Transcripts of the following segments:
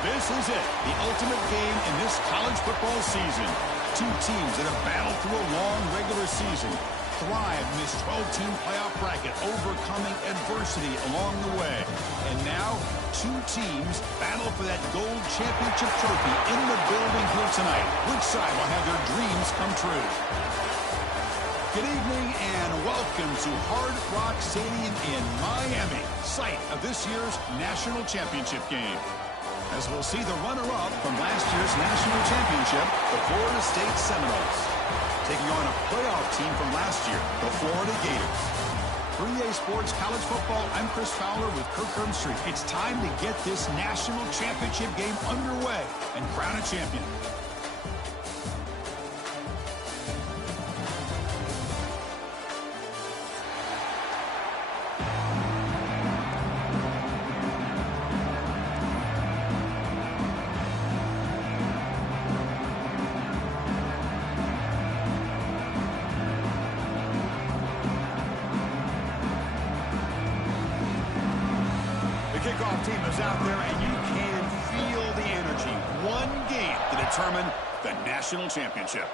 This is it, the ultimate game in this college football season. Two teams that have battled through a long regular season, thrived in this 12-team playoff bracket, overcoming adversity along the way. And now, two teams battle for that gold championship trophy in the building here tonight. Which side will have their dreams come true? Good evening and welcome to Hard Rock Stadium in Miami, site of this year's national championship game. As we'll see the runner-up from last year's national championship, the Florida State Seminoles, taking on a playoff team from last year, the Florida Gators. 3A Sports College Football, I'm Chris Fowler with Kirk Herbstreit. It's time to get this national championship game underway and crown a champion. Kickoff team is out there, and you can feel the energy. One game to determine the national championship.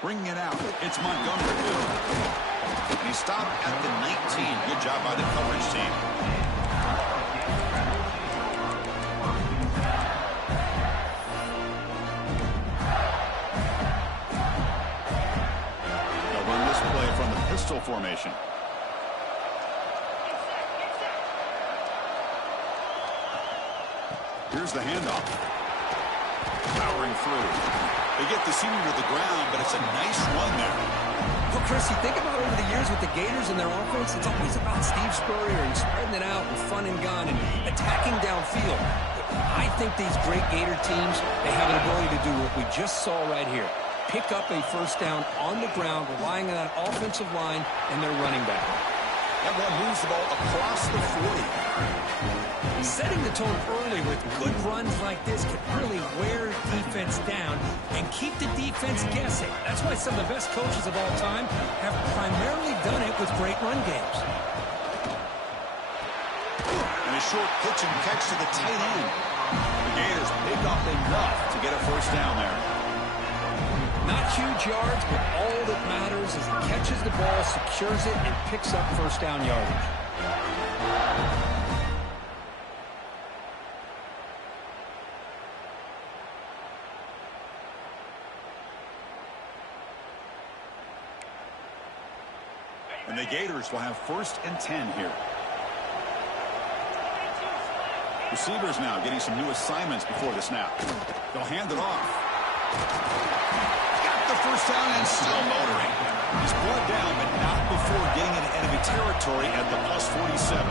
Bringing it out, it's Montgomery. And he stopped at the 19. Good job by the coverage team. They'll run this play from the pistol formation. Here's the handoff. Powering through. They get the senior to the ground, but it's a nice run there. Well, Chris, you think about over the years with the Gators and their offense, it's always about Steve Spurrier and spreading it out and front and gun and attacking downfield. I think these great Gator teams, they have an ability to do what we just saw right here. Pick up a first down on the ground, relying on that offensive line and their running back. That one moves the ball across the 40. Setting the tone early with good runs like this can really wear defense down and keep the defense guessing. That's why some of the best coaches of all time have primarily done it with great run games. And a short pitch and catch to the tight end. The Gators pick up enough to get a first down there. Not huge yards, but all that matters is he catches the ball, secures it, and picks up first down yardage. And the Gators will have 1st and 10 here. Receivers now getting some new assignments before the snap. They'll hand it off. Got the first down and still motoring. He's brought down, but not before getting into enemy territory at the +47.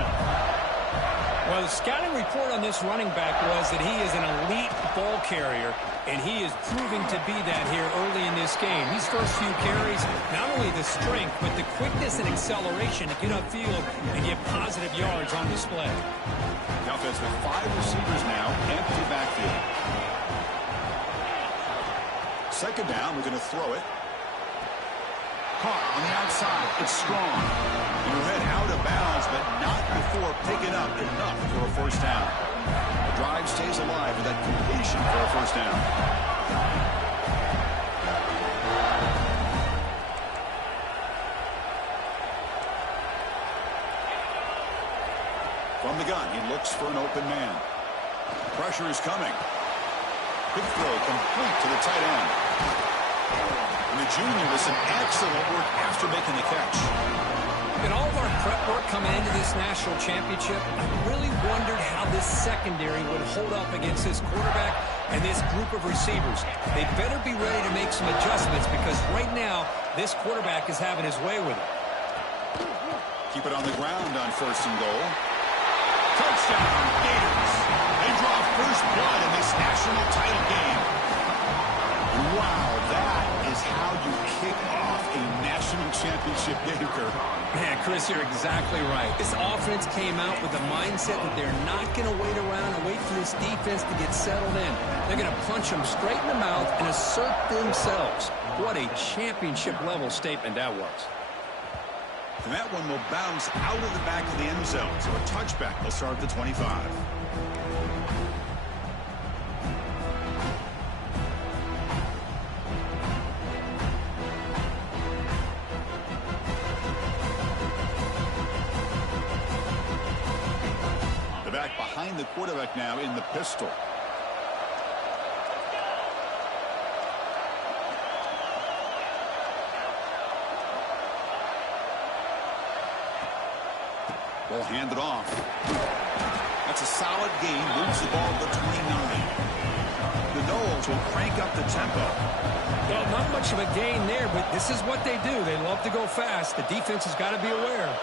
Well, the scouting report on this running back was that he is an elite ball carrier, and he is proving to be that here early in this game. These first few carries, not only the strength, but the quickness and acceleration to get upfield and get positive yards on display. The offense with 5 receivers now, empty backfield. 2nd down, we're going to throw it. Caught on the outside. It's strong. He'll head out of bounds, but not before picking up enough for a first down. The drive stays alive with that completion for a first down. From the gun, he looks for an open man. Pressure is coming. Quick throw complete to the tight end. And the junior with some excellent work after making the catch. In all of our prep work coming into this national championship, I really wondered how this secondary would hold up against this quarterback. and this group of receivers. They better be ready to make some adjustments because right now, this quarterback is having his way with it. Keep it on the ground on 1st and goal. Touchdown, Gators. They draw first blood in this national title game. Wow, that is how you kick off a national championship game, Kirk. Man, Chris, you're exactly right. This offense came out with the mindset that they're not going to wait around and wait for this defense to get settled in. They're going to punch them straight in the mouth and assert themselves. What a championship-level statement that was. And that one will bounce out of the back of the end zone. So a touchback will start at the 25. The back behind the quarterback now in the pistol. Ball handed off. That's a solid gain. Moves the ball to the 29. The Noles will crank up the tempo. Well, not much of a gain there, but this is what they do. They love to go fast. The defense has got to be aware.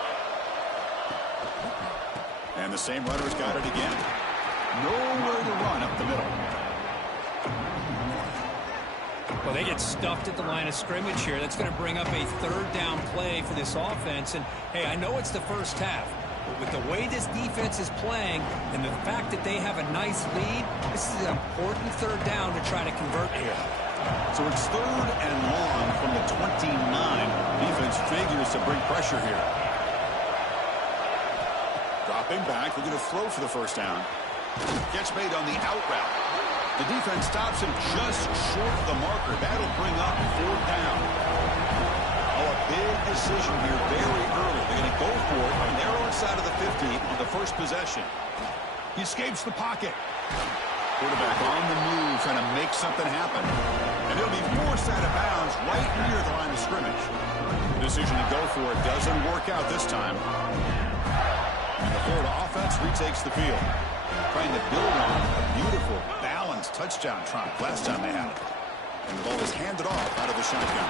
And the same runner's got it again. Nowhere to run up the middle. Well, they get stuffed at the line of scrimmage here. That's going to bring up a 3rd down play for this offense. And, hey, I know it's the first half. But with the way this defense is playing and the fact that they have a nice lead, this is an important 3rd down to try to convert here. So it's 3rd and long from the 29. Defense figures to bring pressure here. Dropping back, looking to throw for the 1st down. Catch made on the out route. The defense stops him just short of the marker. That'll bring up 4th down. Oh, a big decision here very early. They're going to go for it on the narrow side of the 50 on the first possession. He escapes the pocket. Quarterback on the move, trying to make something happen. And he'll be forced out of bounds right near the line of scrimmage. The decision to go for it doesn't work out this time. And the Florida offense retakes the field, trying to build on a beautiful, balanced touchdown trot last time they had it. And the ball is handed off out of the shotgun.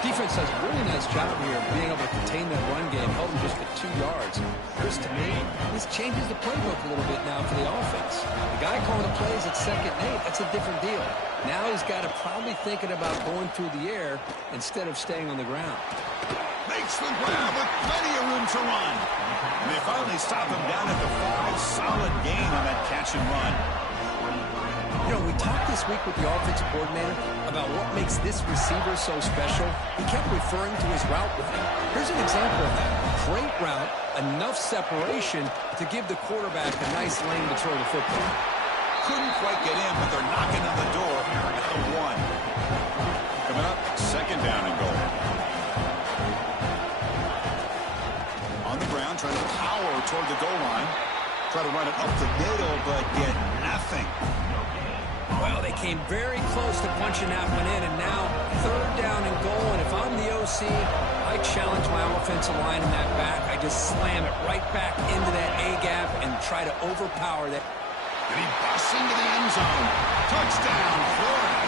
Defense does a really nice job here of being able to contain that run game, held them just at 2 yards. Chris, to me, this changes the playbook a little bit now for the offense. The guy calling the plays at 2nd and 8, that's a different deal. Now he's got to probably thinking about going through the air instead of staying on the ground. Makes the grab with plenty of room to run. And they finally stop him down at the 5. Solid gain on that catch and run. You know, we talked this week with the offensive coordinator about what makes this receiver so special. He kept referring to his route with him. Here's an example of that. Great route, enough separation to give the quarterback a nice lane to throw the football. Couldn't quite get in, but they're knocking on the door here at the 1. Coming up, 2nd down and goal. On the ground, trying to power toward the goal line. Try to run it up the middle, but get nothing. Well, they came very close to punching that one in, and now 3rd down and goal. And if I'm the OC, I challenge my offensive line in that back. I just slam it right back into that A-gap and try to overpower that. And he busts into the end zone. Touchdown, Florida.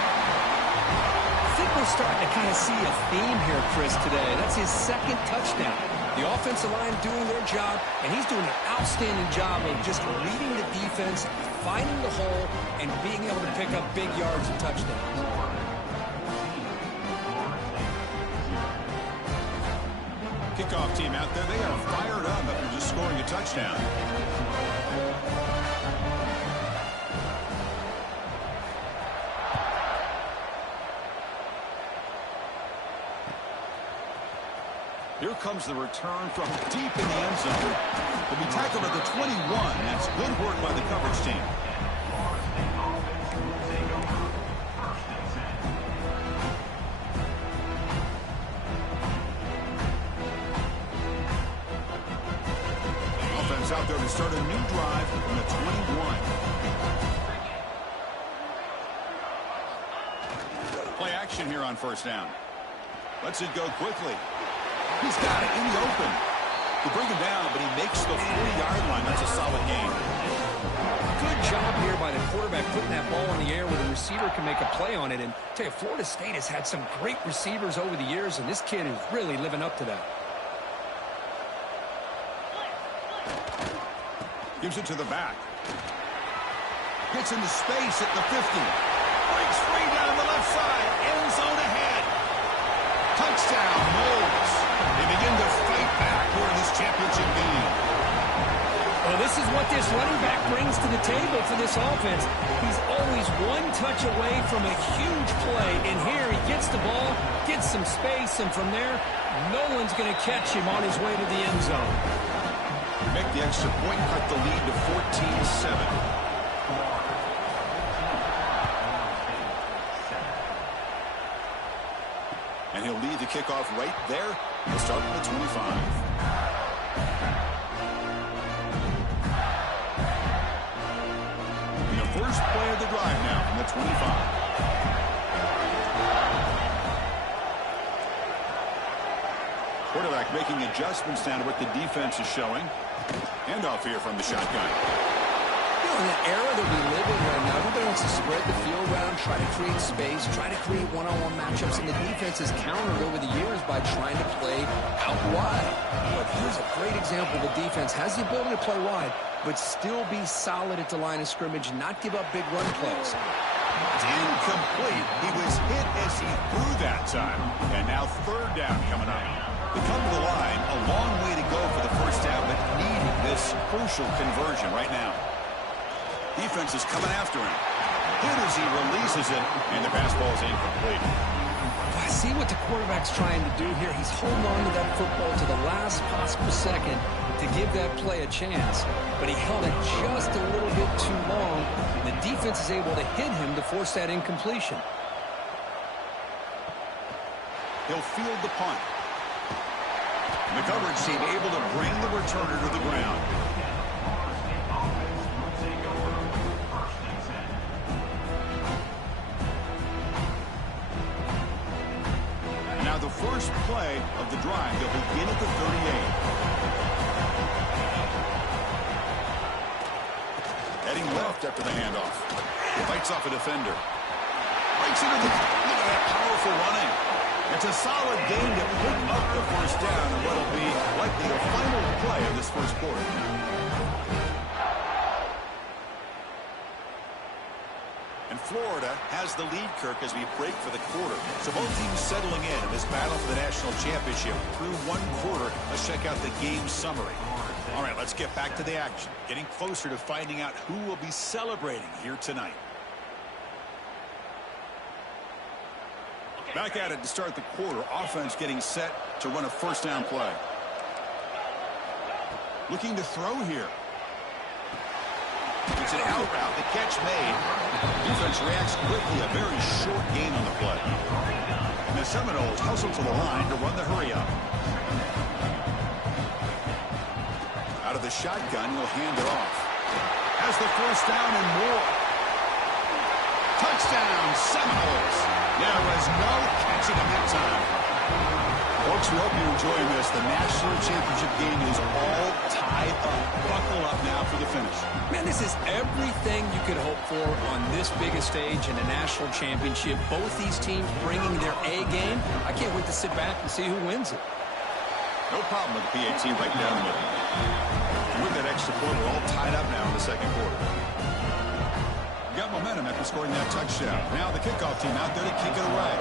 I think we're starting to kind of see a theme here, Chris, today. That's his 2nd touchdown. The offensive line doing their job, and he's doing an outstanding job of just reading the defense, finding the hole, and being able to pick up big yards and touchdowns. Kickoff team out there, they are fired up after just scoring a touchdown. Here comes the return from deep in the end zone. Will be tackled at the 21. That's good work by the coverage team. Offense out there to start a new drive from the 21. Play action here on 1st down. Lets it go quickly. He's got it in the open. You bring him down, but he makes the 40-yard line. That's a solid gain. Good job here by the quarterback putting that ball in the air where the receiver can make a play on it. And I tell you, Florida State has had some great receivers over the years, and this kid is really living up to that. Gives it to the back. Gets into space at the 50. Breaks free down the left side. End zone ahead. Touchdown, Moles. They begin to fight back here in this championship game. Well, this is what this running back brings to the table for this offense. He's always one touch away from a huge play. And here he gets the ball, gets some space, and from there, no one's going to catch him on his way to the end zone. Make the extra point, cut the lead to 14-7. And he'll lead the kickoff right there. He'll start from the 25. And the first play of the drive now from the 25. Quarterback making adjustments down to what the defense is showing. Handoff here from the shotgun. You know, in the era that we live in right now, everybody wants to spread the field around, try to create space, try to create one-on-one matchups, and the defense has countered over the years by trying to play out wide. But here's a great example. The defense has the ability to play wide, but still be solid at the line of scrimmage, not give up big run plays. It's incomplete. He was hit as he threw that time. And now third down coming up. They come to the line, a long way to go for the first down, but needing this crucial conversion right now. Defense is coming after him. Hit as he releases it, and the pass ball is incomplete. I see what the quarterback's trying to do here. He's holding on to that football to the last possible second to give that play a chance. But he held it just a little bit too long. The defense is able to hit him to force that incompletion. He'll field the punt. And the coverage team able to bring the returner to the ground. Now the first play of the drive, they'll begin at the 38. Heading left after the handoff. Fights off a defender. Breaks into the... Look at that powerful running. It's a solid gain to pick up the first down in what will be likely the final play of this first quarter. And Florida has the lead, Kirk, as we break for the quarter. So both teams settling in this battle for the national championship through one quarter. Let's check out the game summary. All right, let's get back to the action. Getting closer to finding out who will be celebrating here tonight. Back at it to start the quarter. Offense getting set to run a first down play. Looking to throw here. It's an out route. The catch made. Defense reacts quickly. A very short gain on the play. And the Seminoles hustle to the line to run the hurry up. Out of the shotgun, he'll hand it off. Has the first down and more. Touchdown, Seminoles. There was no catching him that time. Folks, we hope you're enjoying this. The national championship game is all tied up. Buckle up now for the finish. Man, this is everything you could hope for on this biggest stage in a national championship. Both these teams bringing their A game. I can't wait to sit back and see who wins it. No problem with the PAT right down the middle. And with that extra point, we're all tied up now in the second quarter. Got momentum after scoring that touchdown. Now the kickoff team out there to kick it away.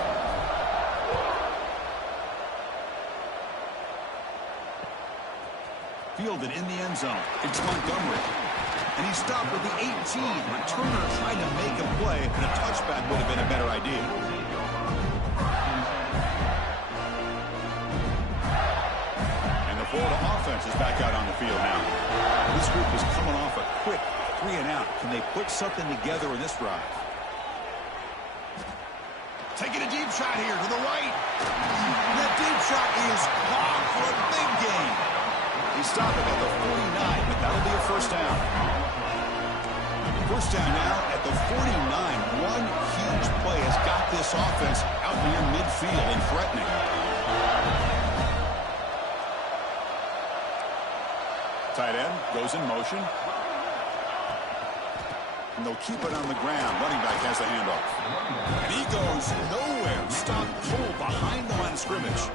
Fielded in the end zone. It's Montgomery. And he stopped with the 18. Returner trying to make a play, and a touchback would have been a better idea. And the Florida offense is back out on the field now. This group is coming off a quick 3 and out. Can they put something together in this drive? Taking a deep shot here to the right. That deep shot is caught for a big gain. He stopped it at the 49, but that'll be a first down. First down now at the 49. One huge play has got this offense out near midfield and threatening. Tight end goes in motion. And they'll keep it on the ground. Running back has the handoff. And he goes nowhere. Stop pulled behind the line of scrimmage.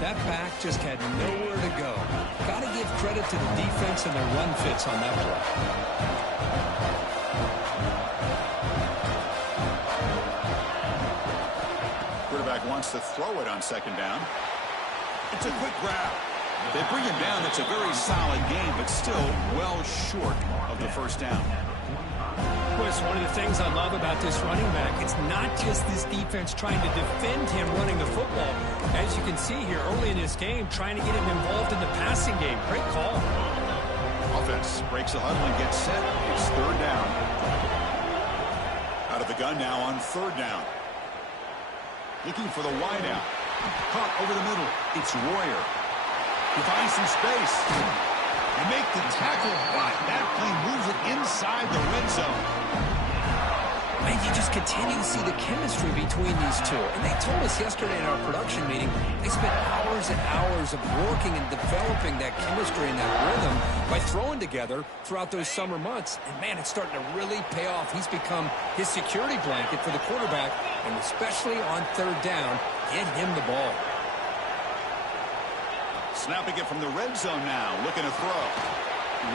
That back just had nowhere to go. Got to give credit to the defense and their run fits on that play. Quarterback wants to throw it on second down. It's a quick grab. They bring him down. It's a very solid game, but still well short of the first down. Well, it's one of the things I love about this running back. It's not just this defense trying to defend him running the football. As you can see here early in this game, trying to get him involved in the passing game. Great call. Offense breaks the huddle and gets set. It's third down. Out of the gun now on third down. Looking for the wideout. Caught over the middle. It's Royer. He finds some space. And make the tackle. But that play moves it inside the red zone. And you just continue to see the chemistry between these two. And they told us yesterday in our production meeting, they spent hours and hours of working and developing that chemistry and that rhythm by throwing together throughout those summer months. And, man, it's starting to really pay off. He's become his security blanket for the quarterback, and especially on third down, get him the ball. Snapping it from the red zone now, looking to throw.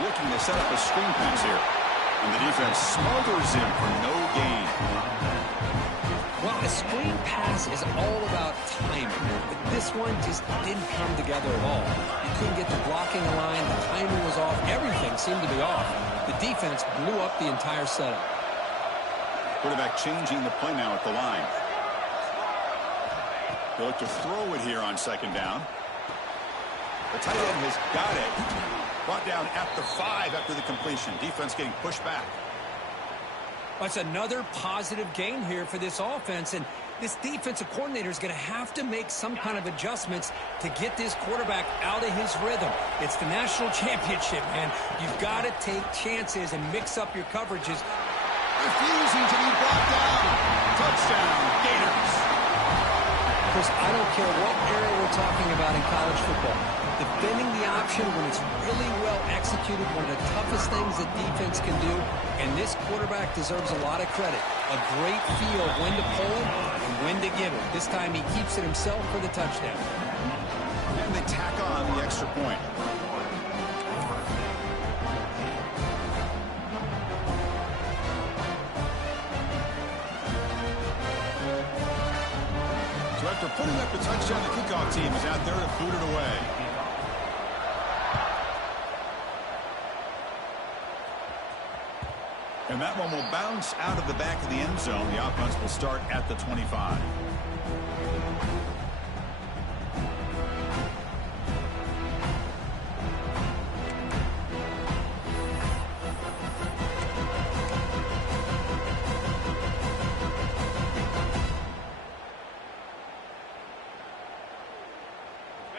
Looking to set up a screen pass here. And the defense smothers him for no gain. Well, a screen pass is all about timing. But this one just didn't come together at all. You couldn't get the blocking line, the timing was off, everything seemed to be off. The defense blew up the entire setup. Quarterback changing the play now at the line. They look to throw it here on second down. The tight end has got it. Brought down at the 5 after the completion. Defense getting pushed back. That's another positive gain here for this offense, and this defensive coordinator is going to have to make some kind of adjustments to get this quarterback out of his rhythm. It's the national championship, man. You've got to take chances and mix up your coverages. Refusing to be brought down. Touchdown, Gators. Chris, I don't care what era we're talking about in college football. Defending the option when it's really well executed, one of the toughest things that defense can do, and this quarterback deserves a lot of credit. A great feel of when to pull it and when to give it. This time he keeps it himself for the touchdown. And they tack on the extra point. So after putting up the touchdown, the kickoff team is out there to boot it away. And that one will bounce out of the back of the end zone. The offense will start at the 25.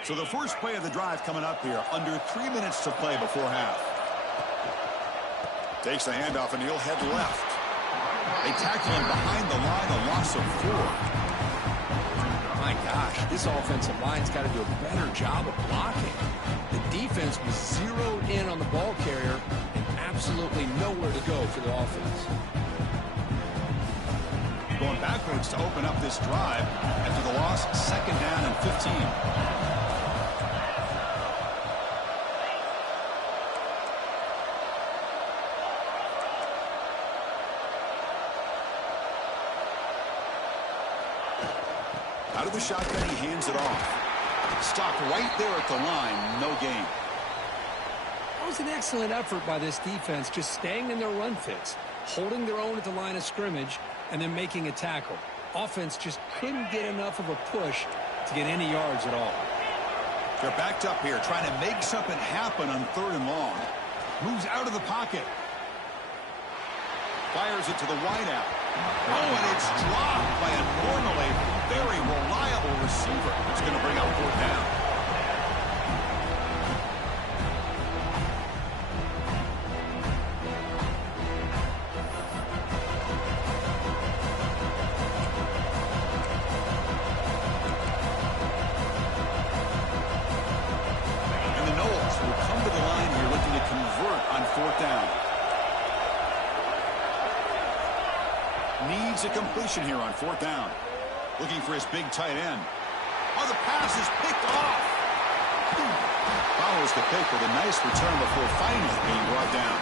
So the first play of the drive coming up here. Under 3 minutes to play before half. Takes the handoff, and he'll head left. They tackle him behind the line, a loss of 4. My gosh, this offensive line's got to do a better job of blocking. The defense was zeroed in on the ball carrier and absolutely nowhere to go for the offense. Going backwards to open up this drive after the loss, second down and 15. Out of the shotgun, he hands it off. Stopped right there at the line, no gain. That was an excellent effort by this defense, just staying in their run fits, holding their own at the line of scrimmage, and then making a tackle. Offense just couldn't get enough of a push to get any yards at all. They're backed up here, trying to make something happen on third and long. Moves out of the pocket. Fires it to the wideout. Oh, and it's dropped by a normally very reliable receiver. It's going to bring up fourth down. And the Knowles will come to the line fourth down. Needs a completion here on fourth down. Looking for his big tight end. Oh, the pass is picked off. Follows the pick with a nice return before finally being brought down.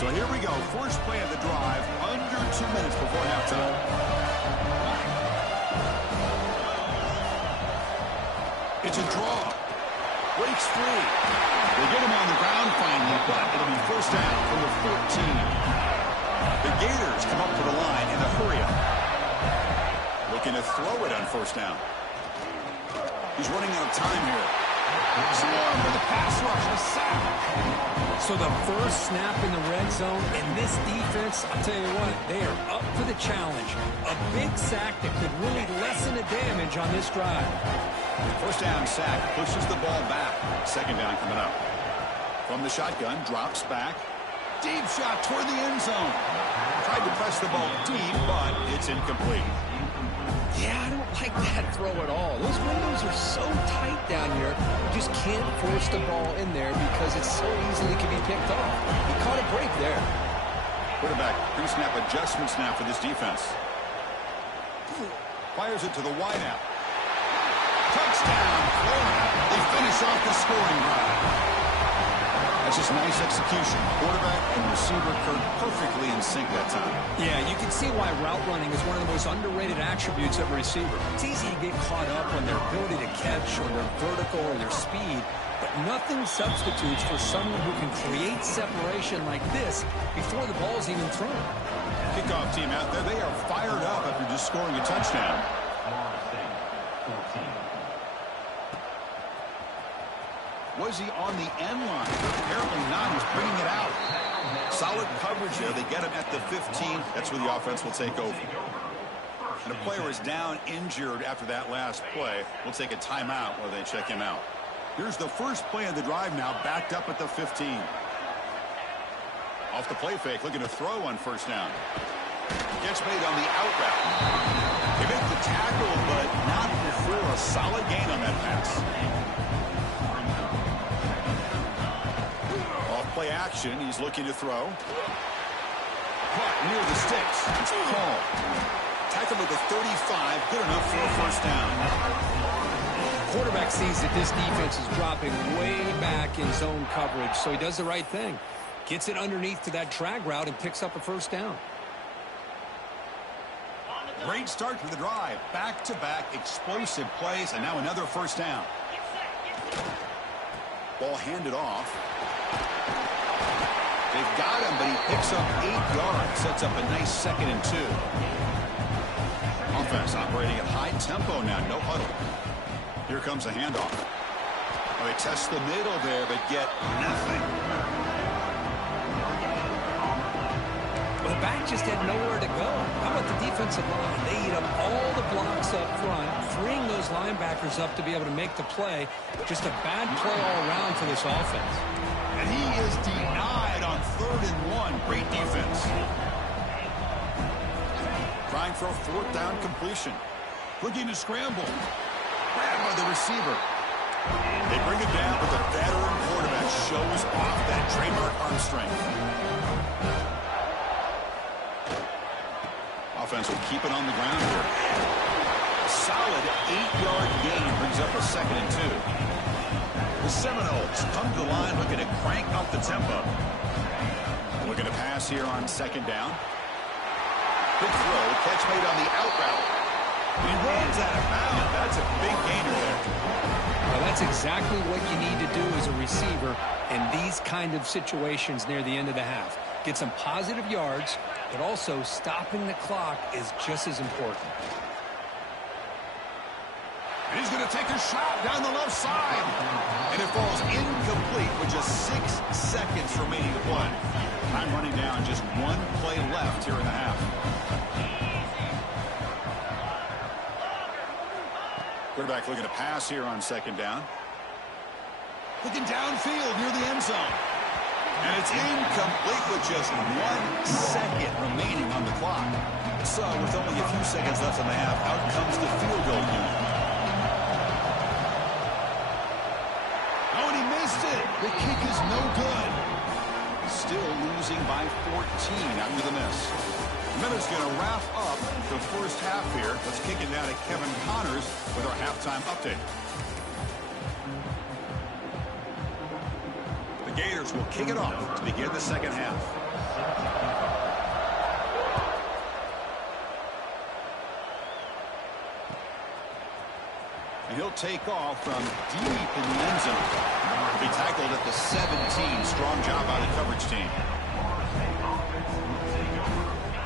So here we go. First play of the drive. Under 2 minutes before halftime. It's a draw. Breaks free. They get him on the ground finally, but it'll be first down from the 14. The Gators come up to the line in a hurry-up. Looking to throw it on first down. He's running out of time here. Swarm for the pass rush. A sack. So the first snap in the red zone, and this defense, I'll tell you what, they are up for the challenge. A big sack that could really lessen the damage on this drive. First down sack, pushes the ball back. Second down coming up. From the shotgun, drops back. Deep shot toward the end zone. Tried to press the ball deep, but it's incomplete. Yeah, I don't like that throw at all. Those windows are so tight down here. You just can't force the ball in there because it so easily can be picked off. He caught a break there. Quarterback pre-snap adjustment snap for this defense. Fires it to the wideout. Touchdown, Florida. They finish off the scoring drive. That's just nice execution. Quarterback and receiver perfectly in sync that time. Yeah, you can see why route running is one of the most underrated attributes of a receiver. It's easy to get caught up on their ability to catch or their vertical or their speed, but nothing substitutes for someone who can create separation like this before the ball's even thrown. Kickoff team out there, they are fired up after just scoring a touchdown. Was he on the end line? Apparently not. He's bringing it out. Solid coverage there. They get him at the 15. That's where the offense will take over. And a player is down injured after that last play. We'll take a timeout while they check him out. Here's the first play of the drive now, backed up at the 15. Off the play fake, looking to throw on first down. Gets made on the out route. They make the tackle, but not before a solid gain on that pass. Play action. He's looking to throw. Caught near the sticks. It's called. Tackle at the 35. Good enough for a first down. Quarterback sees that this defense is dropping way back in zone coverage, so he does the right thing. Gets it underneath to that drag route and picks up a first down. Great start to the drive. Back-to-back explosive plays, and now another first down. Ball handed off. They've got him, but he picks up 8 yards. Sets up a nice 2nd and 2. Offense operating at high tempo now. No huddle. Here comes a handoff. Oh, they test the middle there, but get nothing. Well, the back just had nowhere to go. How about the defensive line? They eat up all the blocks up front, freeing those linebackers up to be able to make the play. Just a bad play all around for this offense. And he is denied on 3rd and 1. Great defense. Trying for a 4th down completion. Looking to scramble. Grabbed by the receiver. They bring it down, but the veteran quarterback shows off that trademark arm strength. Offense will keep it on the ground here. A solid 8-yard gain brings up a 2nd and 2. The Seminoles come to the line looking to crank up the tempo. Looking to pass here on 2nd down. Good throw. Catch made on the out route. He runs out of bounds. That's a big gainer there. Well, that's exactly what you need to do as a receiver in these kind of situations near the end of the half. Get some positive yards, but also stopping the clock is just as important. And he's going to take a shot down the left side. And it falls incomplete with just 6 seconds remaining to play. Time running down, just 1 play left here in the half. Quarterback looking to pass here on 2nd down. Looking downfield near the end zone. And it's incomplete with just 1 second remaining on the clock. So, with only a few seconds left in the half, out comes the field goal unit. Oh, and he missed it. The kick is no good. Still losing by 14 after the miss. Miller's going to wrap up the first half here. Let's kick it down to Kevin Connors with our halftime update. The Gators will kick it off to begin the second half. And he'll take off from deep in the end zone. He tackled at the 17. Strong job by the coverage team.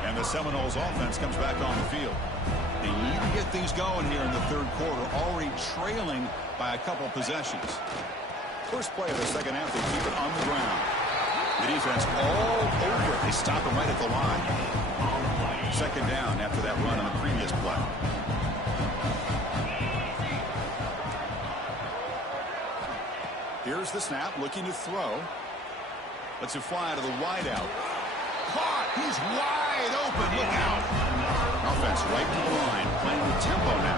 And the Seminoles offense comes back on the field. They need to get things going here in the third quarter, already trailing by a couple possessions. First play of the second half, they keep it on the ground. The defense all over it. They stop him right at the line. Second down after that run on the previous play. Here's the snap, looking to throw. Lets it fly to the wideout. Caught! He's wide open. Look out! Offense right to the line, playing the tempo now.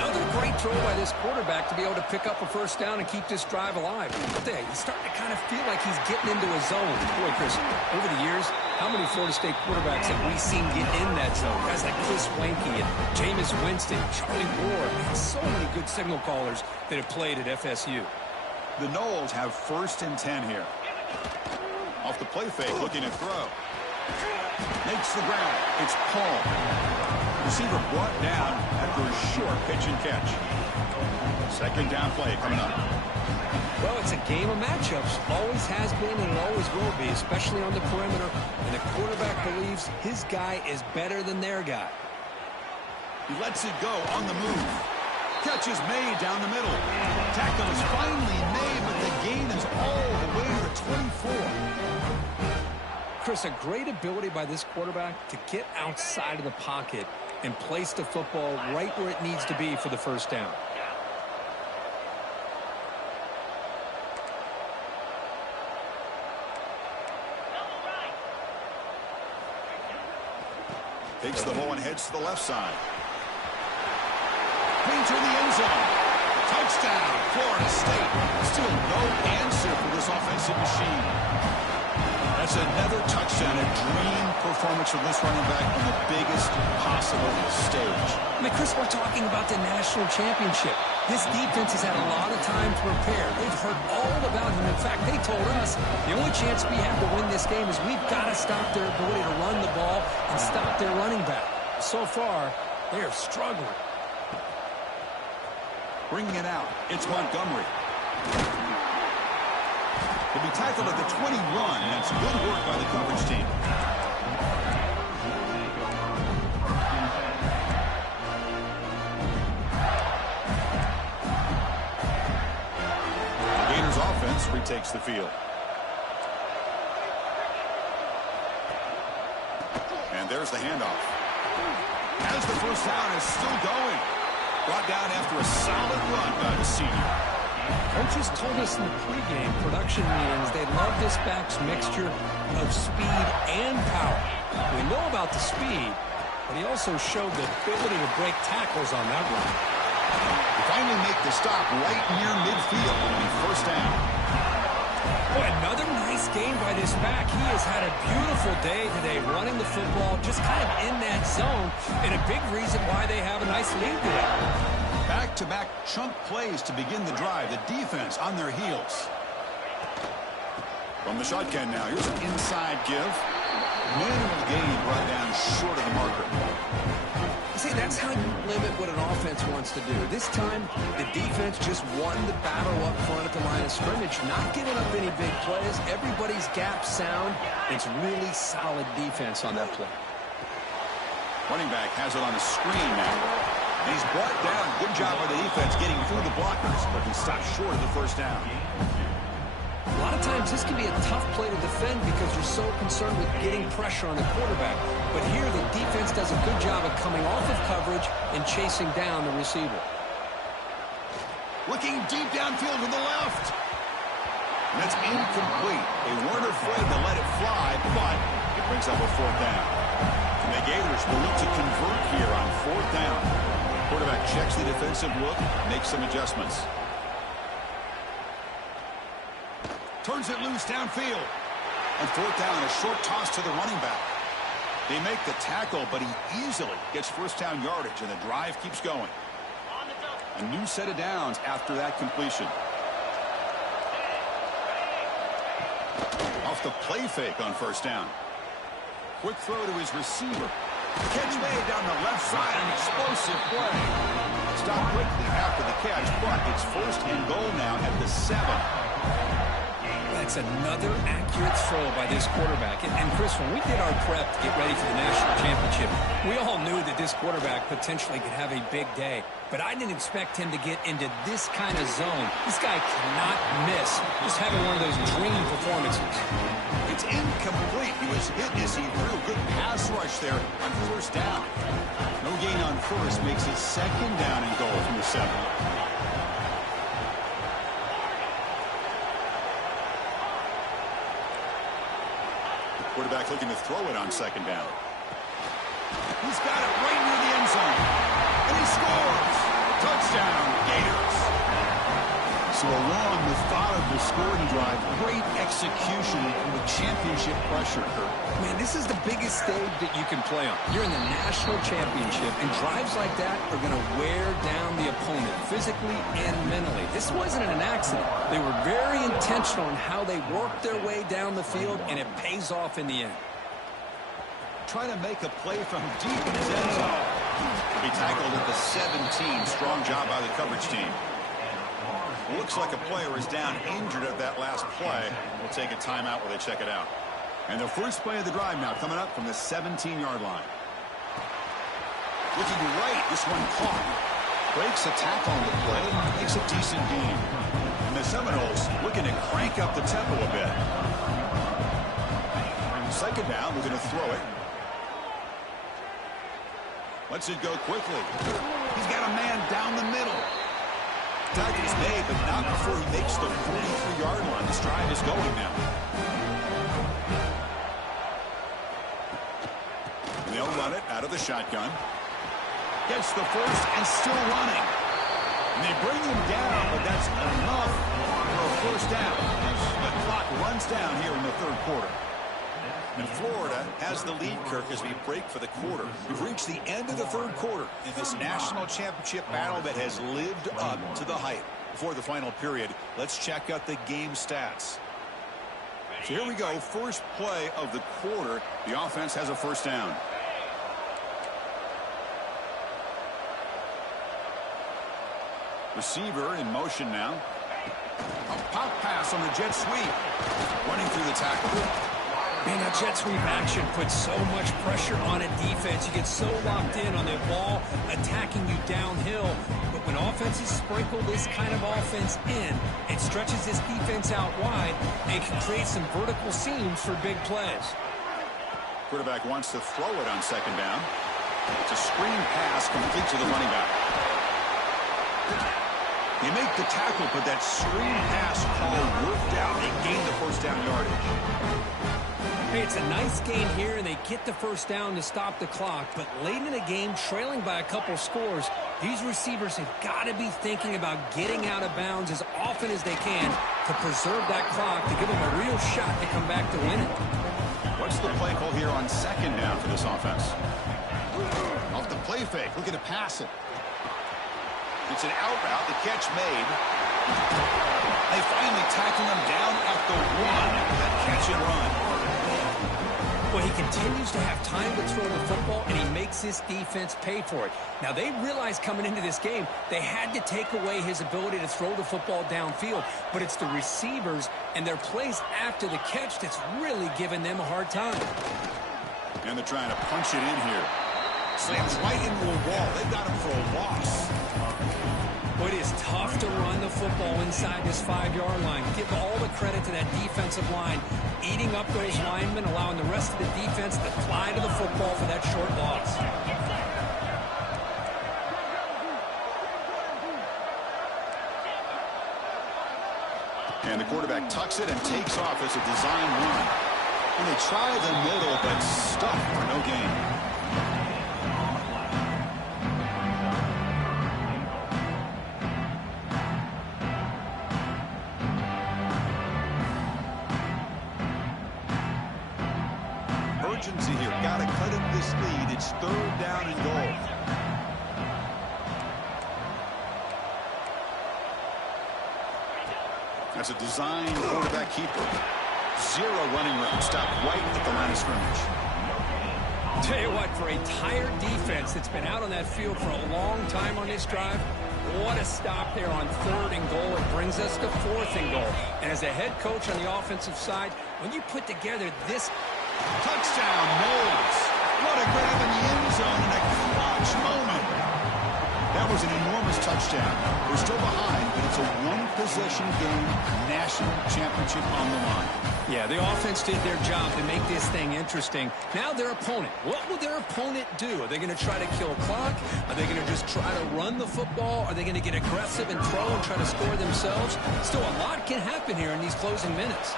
Another great throw by this quarterback to be able to pick up a first down and keep this drive alive. He's starting to kind of feel like he's getting into a zone. Boy, Chris, over the years, how many Florida State quarterbacks have we seen get in that zone? Guys like Chris Weinke and Jameis Winston, Charlie Ward, and so many good signal callers that have played at FSU. The Noles have 1st and 10 here. Off the play fake, looking to throw. Makes the ground. It's Paul. Receiver brought down after a short pitch and catch. Second down play coming up. Well, it's a game of matchups. Always has been and it always will be, especially on the perimeter. And the quarterback believes his guy is better than their guy. He lets it go on the move. Catch is made down the middle. Tackle is finally made, but the gain is all the way to 24. Chris, a great ability by this quarterback to get outside of the pocket and place the football right where it needs to be for the first down. Takes the ball and heads to the left side. Into the end zone. Touchdown, Florida State. Still no answer for this offensive machine. That's another touchdown, a dream performance from this running back on the biggest possible stage. I mean, Chris, we're talking about the national championship. This defense has had a lot of time to prepare. They've heard all about him. In fact, they told us the only chance we have to win this game is we've got to stop their ability to run the ball and stop their running back. So far, they are struggling. Bringing it out, it's Montgomery. He'll be tackled at the 21, and that's good work by the coverage team. The Gators offense retakes the field. And there's the handoff. As the first down is still going. Brought down after a solid run by the senior. Coaches told us in the pregame production meetings they love this back's mixture of speed and power. We know about the speed, but he also showed the ability to break tackles on that run. They finally make the stop right near midfield on first down. Boy, another nice game by this back. He has had a beautiful day today running the football, just kind of in that zone, and a big reason why they have a nice lead today. Back-to-back chunk plays to begin the drive. The defense on their heels. From the shotgun now, here's an inside give. Manual gain brought down short of the marker. See, that's how you limit what an offense wants to do. This time, the defense just won the battle up front at the line of scrimmage, not giving up any big plays. Everybody's gap sound. It's really solid defense on that play. Running back has it on a screen now. And he's brought down. Good job by the defense getting through the blockers, but he stopped short of the first down. A lot of times this can be a tough play to defend because you're so concerned with getting pressure on the quarterback. But here the defense does a good job of coming off of coverage and chasing down the receiver. Looking deep downfield to the left. And that's incomplete. They weren't afraid to let it fly, but it brings up a fourth down. The Gators will look to convert here on 4th down. Quarterback checks the defensive look, makes some adjustments. Turns it loose downfield. And 4th down, a short toss to the running back. They make the tackle, but he easily gets first down yardage, and the drive keeps going. A new set of downs after that completion. Off the play fake on 1st down. Quick throw to his receiver. Catch made down the left side, an explosive play. Stopped quickly after the catch, but it's 1st and goal now at the 7. That's another accurate throw by this quarterback. And Chris, when we did our prep to get ready for the national championship, we all knew that this quarterback potentially could have a big day. But I didn't expect him to get into this kind of zone. This guy cannot miss. Just having one of those dream performances. It's incomplete. He was hit as he threw. Good pass rush there on 1st down. No gain on 1st makes it 2nd down and goal from the 7. Quarterback looking to throw it on 2nd down. He's got it right near the end zone. And he scores. Touchdown, Gators. So a long, methodical scoring drive. Great execution with championship pressure, Kurt. Man, this is the biggest stage that you can play on. You're in the national championship, and drives like that are going to wear down the opponent physically and mentally. This wasn't an accident. They were very intentional in how they worked their way down the field, and it pays off in the end. Trying to make a play from deep in his end zone. To be tackled at the 17. Strong job by the coverage team. Looks like a player is down injured at that last play. We'll take a timeout while they check it out. And the first play of the drive now coming up from the 17-yard line. Looking right, this one caught. Breaks a tackle on the play, makes a decent gain. And the Seminoles looking to crank up the tempo a bit. 2nd down, we're going to throw it. Lets it go quickly. He's got a man down the middle. Tackle is made, but not before he makes the 43-yard line. This drive is going now. And they'll run it out of the shotgun. Gets the 1st and still running. And they bring him down, but that's enough for a 1st down. As the clock runs down here in the 3rd quarter. And Florida has the lead, Kirk, as we break for the quarter. We've reached the end of the 3rd quarter in this national championship battle that has lived up to the hype. Before the final period, let's check out the game stats. So here we go. First play of the quarter. The offense has a 1st down. Receiver in motion now. A pop pass on the jet sweep. Running through the tackle. Man, that jet sweep action puts so much pressure on a defense. You get so locked in on the ball attacking you downhill. But when offenses sprinkle this kind of offense in, it stretches this defense out wide and can create some vertical seams for big plays. Quarterback wants to throw it on 2nd down. It's a screen pass complete to the running back. They make the tackle, but that screen pass call worked out. They gain the 1st down yardage. Hey, it's a nice gain here, and they get the 1st down to stop the clock. But late in the game, trailing by a couple scores, these receivers have got to be thinking about getting out of bounds as often as they can to preserve that clock, to give them a real shot to come back to win it. What's the play call here on 2nd down for this offense? Off the play fake, looking to pass it. It's an out route, the catch made. They finally tackle him down at the 1. That catch and run. Well, he continues to have time to throw the football, and he makes his defense pay for it. Now, they realized coming into this game they had to take away his ability to throw the football downfield, but it's the receivers and their plays after the catch that's really giving them a hard time. And they're trying to punch it in here. Slams right into a wall. They've got him for a loss. But it is tough to run the football inside this 5-yard line. Give all the credit to that defensive line, eating up those linemen, allowing the rest of the defense to fly to the football for that short loss. And the quarterback tucks it and takes off as a design run. And they try the middle, but stuck for no gain. this lead. It's 3rd down and goal. That's a design quarterback keeper. 0 running room. Stopped right at the line of scrimmage. Tell you what, for a tired defense that's been out on that field for a long time on this drive, what a stop there on 3rd and goal. It brings us to 4th and goal. And as a head coach on the offensive side, when you put together this... Touchdown, Knowles. What a grab in the end zone in a clutch moment. That was an enormous touchdown. We're still behind, but it's a one-possession game, national championship on the line. Yeah, the offense did their job to make this thing interesting. Now their opponent. What will their opponent do? Are they going to try to kill clock? Are they going to just try to run the football? Are they going to get aggressive and throw and try to score themselves? Still, a lot can happen here in these closing minutes.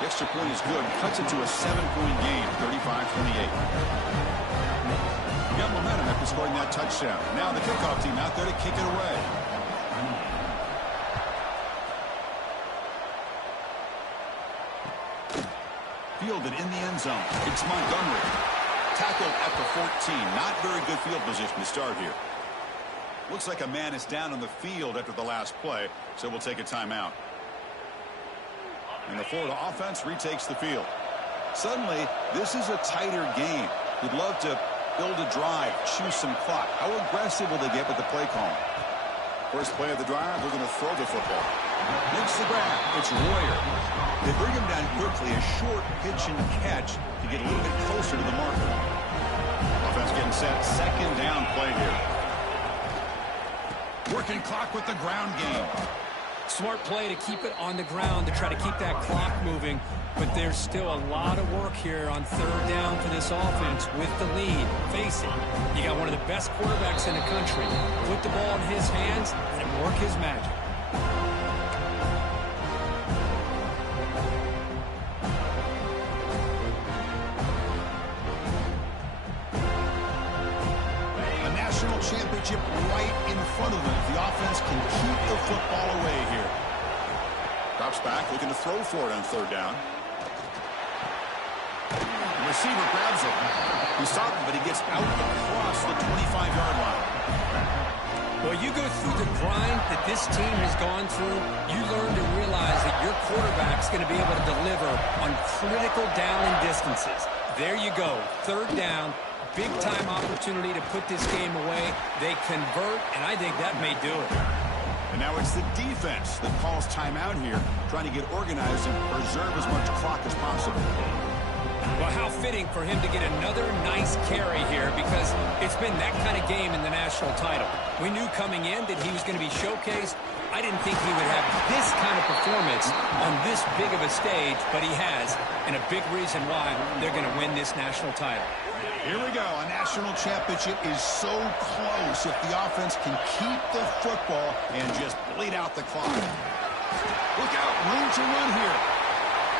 The extra point is good. Cuts it to a 7-point game, 35-28. Got momentum after scoring that touchdown. Now the kickoff team out there to kick it away. Fielded in the end zone. It's Montgomery. Tackled at the 14. Not very good field position to start here. Looks like a man is down on the field after the last play, so we'll take a timeout. And the Florida offense retakes the field. Suddenly, this is a tighter game. We'd love to build a drive, choose some clock. How aggressive will they get with the play call? First play of the drive, we're going to throw the football. Makes the grab. It's Royer. They bring him down quickly, a short pitch and catch to get a little bit closer to the marker. Offense getting set. 2nd down play here. Working clock with the ground game. Smart play to keep it on the ground to try to keep that clock moving. But there's still a lot of work here on 3rd down for this offense with the lead. Face it, you got one of the best quarterbacks in the country. Put the ball in his hands and work his magic. A national championship right in front of them. The offense can keep the football away here. Drops back, looking to throw for it on 3rd down. The receiver grabs it. He stopped him, but he gets out across the 25-yard line. Well, you go through the grind that this team has gone through, you learn to realize that your quarterback's going to be able to deliver on critical down and distances. There you go, 3rd down, big-time opportunity to put this game away. They convert, and I think that may do it. And now it's the defense that calls timeout here, trying to get organized and preserve as much clock as possible. Well, how fitting for him to get another nice carry here, because it's been that kind of game in the national title. We knew coming in that he was going to be showcased. I didn't think he would have this kind of performance on this big of a stage, but he has, and a big reason why they're going to win this national title. Here we go. A national championship is so close if the offense can keep the football and just bleed out the clock. Look out. Room to run here.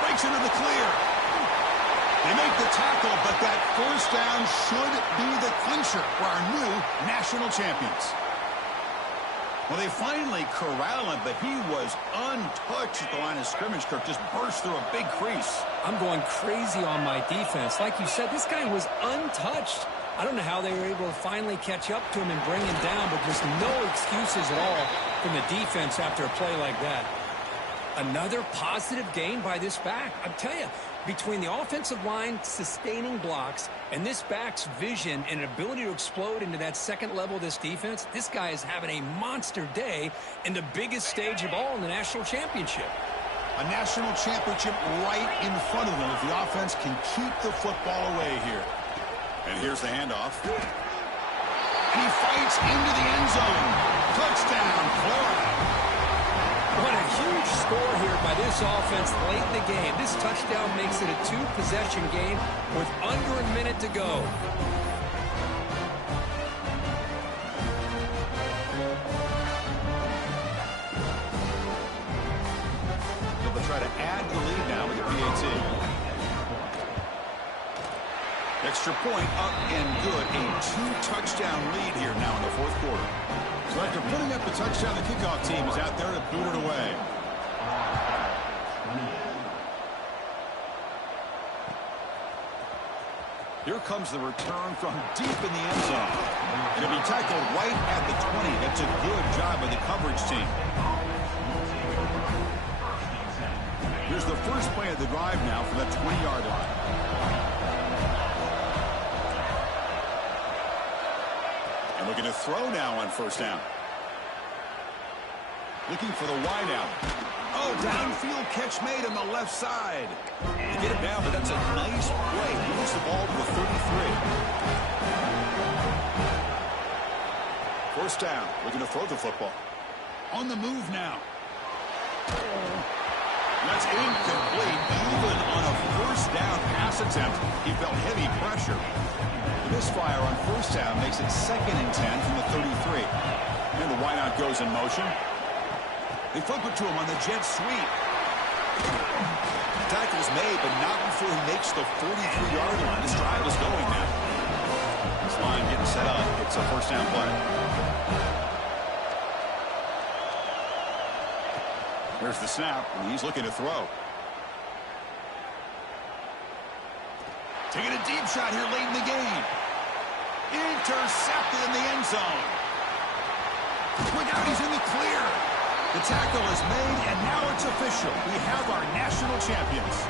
Breaks into the clear. They make the tackle, but that 1st down should be the clincher for our new national champions. Well, they finally corral him, but he was untouched at the line of scrimmage. Kirk just burst through a big crease. I'm going crazy on my defense. Like you said, this guy was untouched. I don't know how they were able to finally catch up to him and bring him down, but there's no excuses at all from the defense after a play like that. Another positive gain by this back. I tell you, between the offensive line sustaining blocks and this back's vision and ability to explode into that 2nd level of this defense, this guy is having a monster day in the biggest stage of all in the national championship. A national championship right in front of them if the offense can keep the football away here. And here's the handoff. And he fights into the end zone. Touchdown, Florida. What a huge score here by this offense late in the game. This touchdown makes it a 2-possession game with under a minute to go. They'll try to add the lead now with the PAT. Extra point up and good. A 2-touchdown lead here now in the 4th quarter. So after putting up the touchdown, the kickoff team is out there to boot it away. Here comes the return from deep in the end zone. And he'll be tackled right at the 20. That's a good job by the coverage team. Here's the first play of the drive now from the 20-yard line. And looking to throw now on first down. Looking for the wideout. Oh, downfield catch made on the left side. They get it down, but that's a nice play. Moves the ball to the 33. First down. Looking to throw the football. On the move now. That's incomplete. Even on a first down pass attempt, he felt heavy pressure. The misfire on first down makes it 2nd and 10 from the 33. And the wideout goes in motion. They flip it to him on the jet sweep. Tackle's made, but not before he makes the 43-yard line. This drive is going now. This line getting set up. It's a first down play. There's the snap, and he's looking to throw. Taking a deep shot here late in the game. Intercepted in the end zone. Look out, he's in the clear. The tackle is made, and now it's official. We have our national champions.